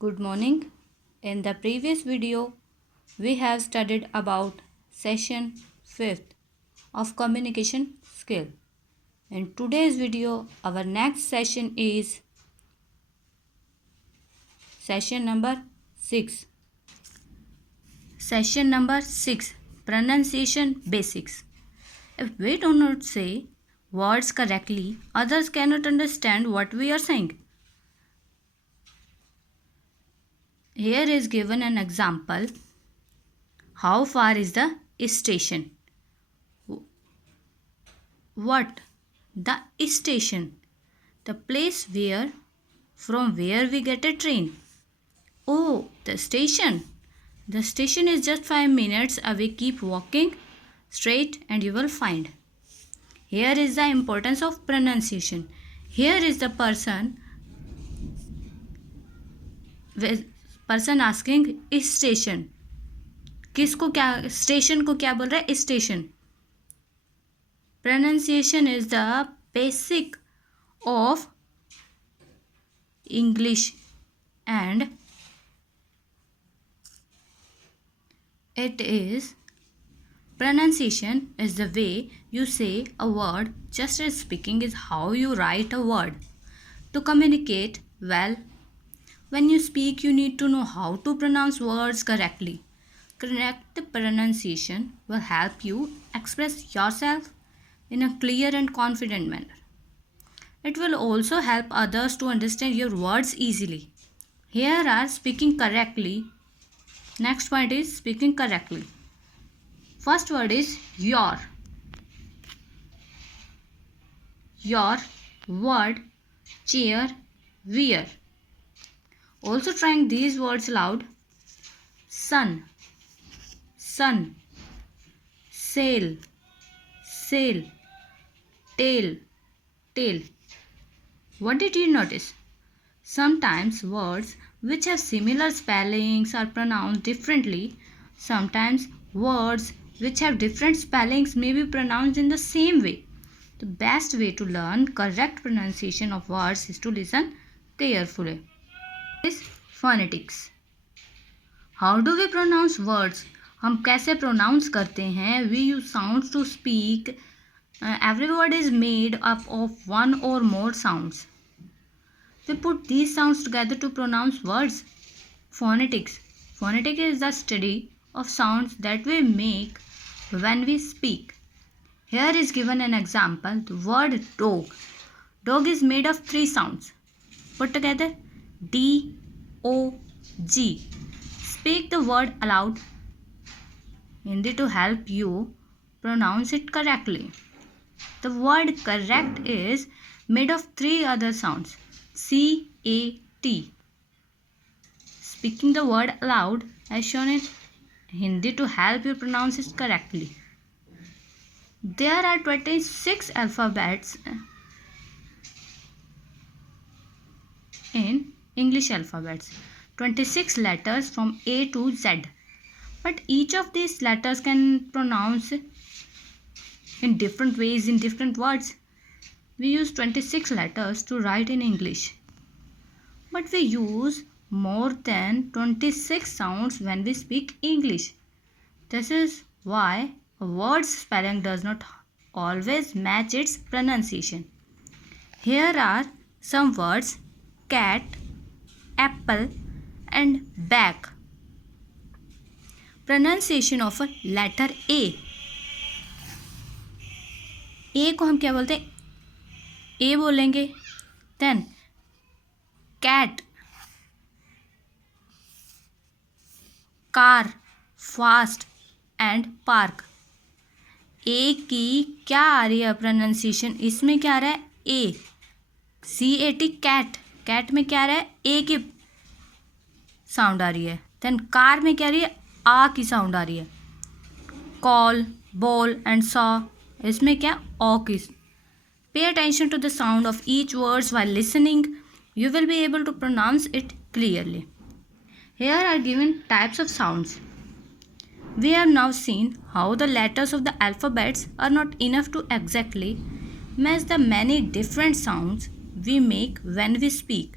Good morning. In the previous video, we have studied about session 5th of communication skill. In today's video, our next session is session number 6. Session number 6, pronunciation basics. If we do not say words correctly, others cannot understand what we are saying. Here is given an example. How far is the station? What? The station. The place from where we get a train. Oh, the station. The station is just 5 minutes away. Keep walking straight and you will find. Here is the importance of pronunciation. Here is the person asking station. किसको क्या station को क्या बोल रहा है station. Pronunciation is the basic of English and pronunciation is the way you say a word, just as speaking is how you write a word. To communicate well, when you speak, you need to know how to pronounce words correctly. Correct pronunciation will help you express yourself in a clear and confident manner. It will also help others to understand your words easily. Here are speaking correctly. Next point is speaking correctly. First word is your. Your, word, chair, wear. Also trying these words loud. Sun, sun, sail, sail, tail, tail. What did you notice? Sometimes words which have similar spellings are pronounced differently. Sometimes words which have different spellings may be pronounced in the same way. The best way to learn correct pronunciation of words is to listen carefully. Is phonetics. How do we pronounce words? हम कैसे pronounce करते हैं? We use sounds to speak. Every word is made up of one or more sounds. We put these sounds together to pronounce words. Phonetics. Phonetics is the study of sounds that we make when we speak. Here is given an example. The word dog. Dog is made of 3 sounds. Put together. D-O-G. Speak the word aloud. Hindi to help you pronounce it correctly. The word correct is made of 3 other sounds. C-A-T. Speaking the word aloud as shown in Hindi to help you pronounce it correctly. There are 26 alphabets in English alphabets. 26 letters from A to Z. But each of these letters can pronounce in different ways in different words. We use 26 letters to write in English. But we use more than 26 sounds when we speak English. This is why a word's spelling does not always match its pronunciation. Here are some words: cat, apple, and bag. Pronunciation of a letter A. A को हम क्या बोलते हैं? A बोलेंगे. Then cat, car, fast and park. A की क्या आ रही है प्रोनाउंसिएशन? इसमें क्या आ रहा है? A. C-A-T cat. कैट में क्या आ रहा है? A की साउंड आ रही है. देन कार में क्या आ रही है? आ की साउंड आ रही है. कॉल, बॉल एंड सॉ, इसमें क्या? ओ की. Pay attention to the sound of each words while listening. You will be able to pronounce it clearly. Here are given types of sounds. We have now seen how the letters of the alphabets are not enough to exactly match the many different sounds we make when we speak.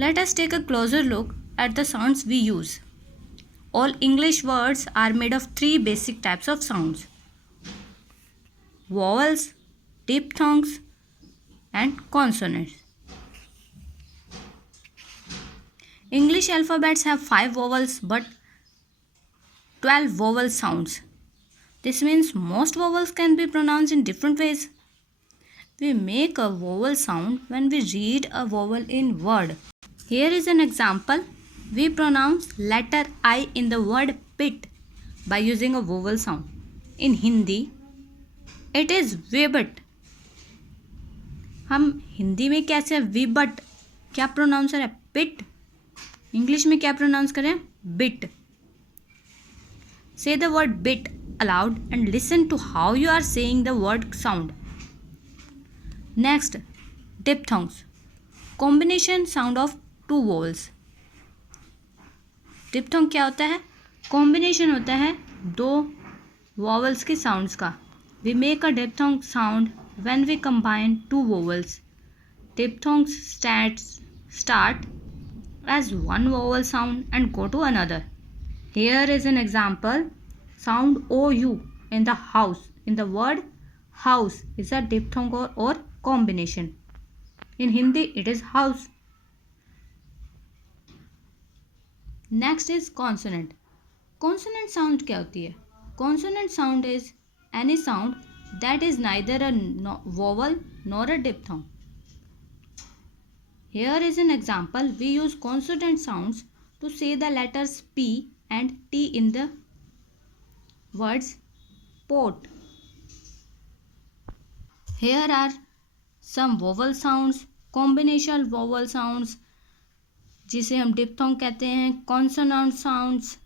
Let us take a closer look at the sounds we use. All English words are made of three basic types of sounds: vowels, diphthongs, and consonants. English alphabets have 5 vowels but 12 vowel sounds. This means most vowels can be pronounced in different ways. We make a vowel sound when we read a vowel in word. Here is an example. We pronounce letter I in the word pit by using a vowel sound. In Hindi, it is विबट. हम हिंदी में कैसे विबट क्या pronounce करें? पिट. English में क्या pronounce करें? Bit. Say the word bit aloud and listen to how you are saying the word sound. Next, diphthongs. Combination sound of two vowels. Diphthong क्या होता है? Combination होता है दो vowels के sounds का. We make a diphthong sound when we combine two vowels. Diphthongs start as one vowel sound and go to another. Here is an example. Sound OU in the house. In the word house is a diphthong or combination. In Hindi it is house. Next is consonant. Consonant sound क्या होती है? Consonant sound is any sound that is neither a vowel nor a diphthong. Here is an example. We use consonant sounds to say the letters P and T in the words pot. Here are some vowel sounds, combination vowel sounds जिसे हम diphthong कहते हैं, consonant sounds,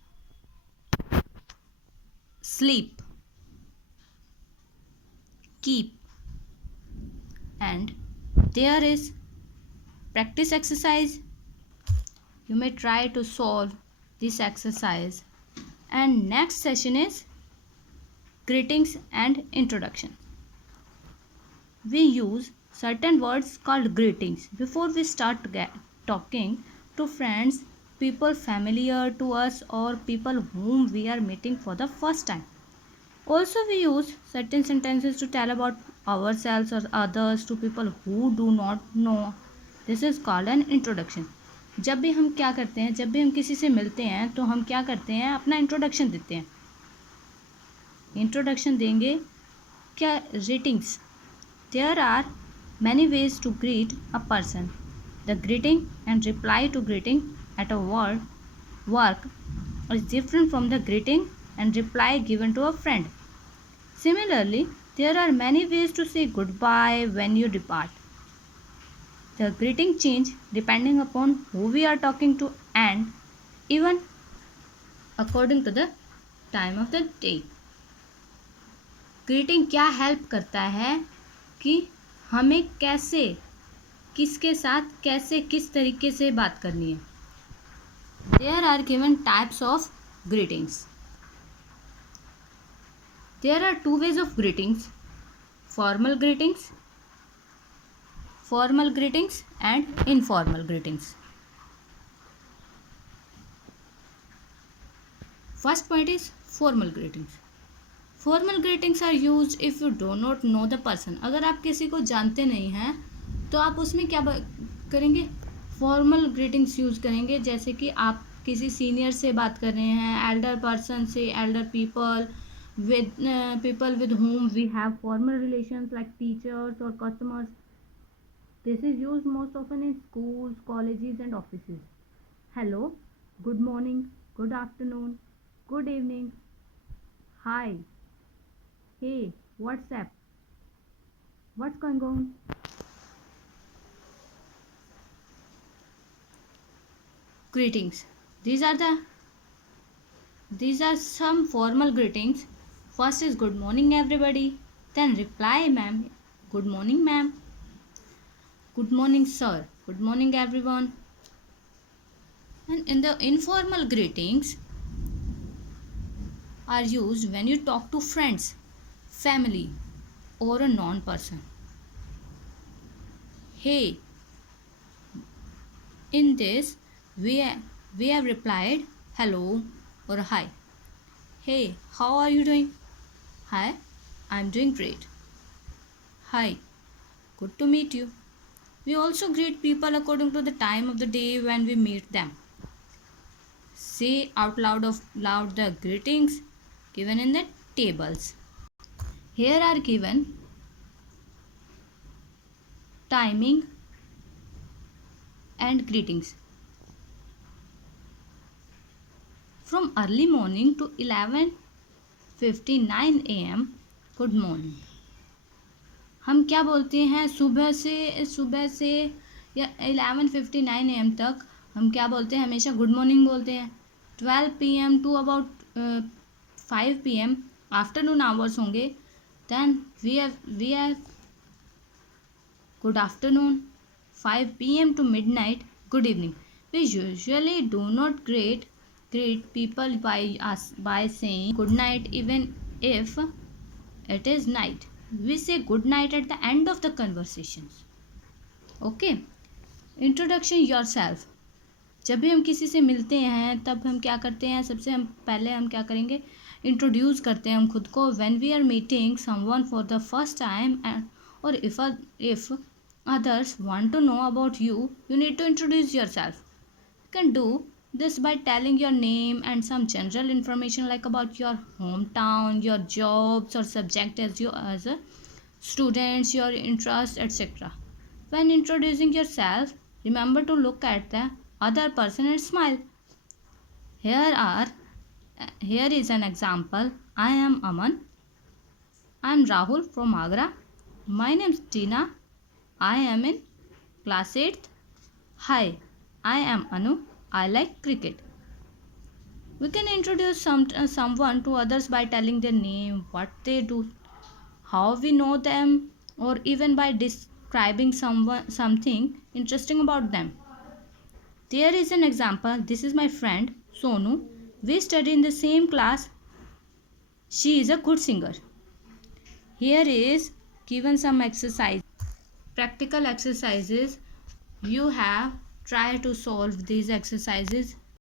sleep, keep, and there is practice exercise. You may try to solve this exercise. And next session is greetings and introduction. We use certain words called greetings before we start talking to friends, people familiar to us, or people whom we are meeting for the first time. Also, we use certain sentences to tell about ourselves or others to people who do not know. This is called an introduction. जब भी हम क्या करते हैं, जब भी हम किसी से मिलते हैं तो हम क्या करते हैं, अपना इंट्रोडक्शन देते हैं. इंट्रोडक्शन देंगे क्या? greetings. There are many ways to greet a person. The greeting and reply to greeting at a work is different from the greeting and reply given to a friend. Similarly, there are many ways to say goodbye when you depart. The greeting change depending upon who we are talking to and even according to the time of the day. Greeting क्या help करता है कि हमें कैसे, किसके साथ कैसे, किस तरीके से बात करनी है. There are given types of greetings. There are two ways of greetings: formal greetings and informal greetings. First point is formal greetings. Formal greetings are used if you do not know the person. अगर आप किसी को जानते नहीं हैं तो आप उसमें क्या करेंगे? फॉर्मल ग्रीटिंग्स यूज़ करेंगे. जैसे कि आप किसी सीनियर से बात कर रहे हैं, एल्डर पर्सन से, Elder people with whom we have formal relations like teachers or customers. This is used most often in schools, colleges and offices. Hello, good morning, good afternoon, good evening, hi, hey, what's up, what's going on. Greetings. These are some formal greetings. First is good morning everybody. Then reply ma'am, good morning ma'am. Good morning sir. Good morning everyone. And in the informal greetings are used when you talk to friends, family or a non-person. Hey, In this, we have replied hello or hi. Hey, how are you doing? Hi, I'm doing great. Hi, good to meet you. We also greet people according to the time of the day when we meet them. Say out loud the greetings given in the tables. Here are given timing and greetings. From early morning to 11:59 a.m. Good morning. हम क्या बोलते हैं सुबह से या 11:59 a.m. तक हम क्या बोलते हैं? हमेशा गुड मॉर्निंग बोलते हैं. 12 p.m. To about 5 p.m. Afternoon hours होंगे. Then we have good afternoon. 5 p.m. to midnight, good evening. We usually do not greet people by saying good night even if it is night. We say good night at the end of the conversations. Okay. Introduction yourself. जब भी हम किसी से मिलते हैं तब हम क्या करते हैं? सबसे हम पहले हम क्या करेंगे? इंट्रोड्यूस करते हैं हम खुद को. When we are meeting someone for the first time और if others want to know about you, you need to introduce yourself. You can do this by telling your name and some general information like about your hometown, your jobs or subject as a students, your interests, etc. When introducing yourself, remember to look at the other person and smile. Here is an example. I am Aman. I am Rahul from Agra. My name is Tina. I am in class 8th. Hi, I am Anu. I like cricket. We can introduce someone to others by telling their name, what they do, how we know them, or even by describing something interesting about them. There is an example. This is my friend Sonu. We study in the same class. She is a good singer. Here is given some exercise. Practical exercises. You have tried to solve these exercises